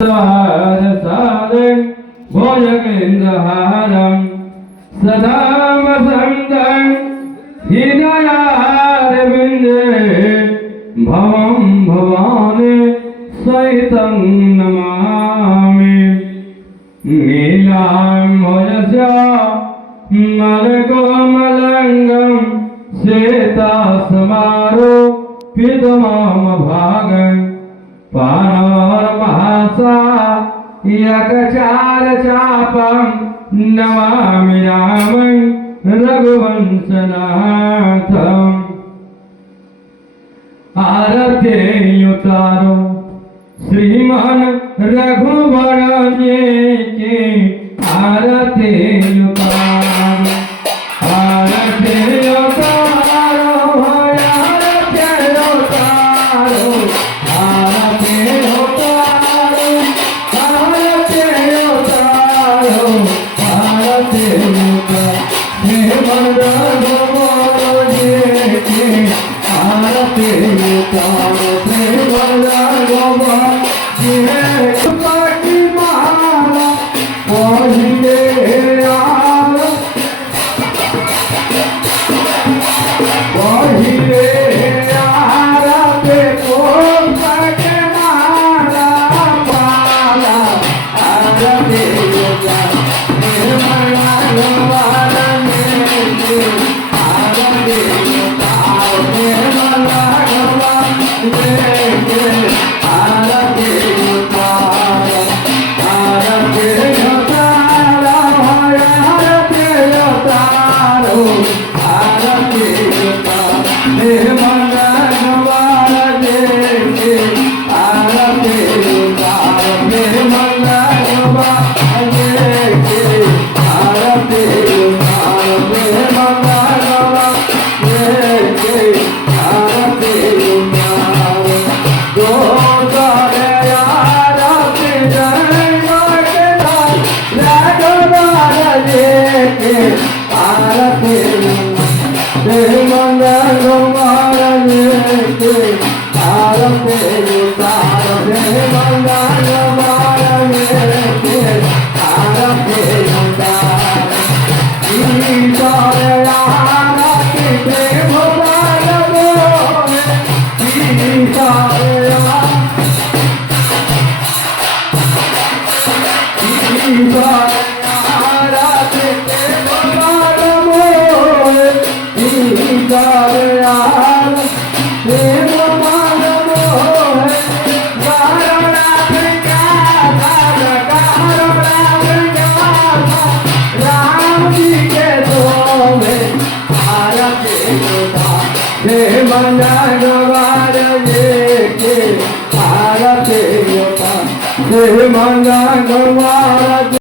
सादं भोजगेन्द्रहारं सदा वसन्तं हृदयारविन्दे भवं भवानी सहितं नमामि। नीलाम्बरस्य मलकोमलङ्गं श्वेतासमारोपितमभागं पाणोर्महासा यकचारचापं नमामि रामं रघुवंशनाथम्। आरतेयुतारो श्रीमान रघुवर जी के आरतेयुतारो आरतेयुतारो आरतेयुतारो आरतेयुतारो आरतेयुतारो आरतेयुतारो श्रीमान रघुवर जी के आरतेयुतारो श्रीमान रघुवर पाटी माला पहिले आला पहिले आला पे पाटी माला पाला आरते योगा निर्मला गवाला में आरते योगा निर्मला गवाला में आरते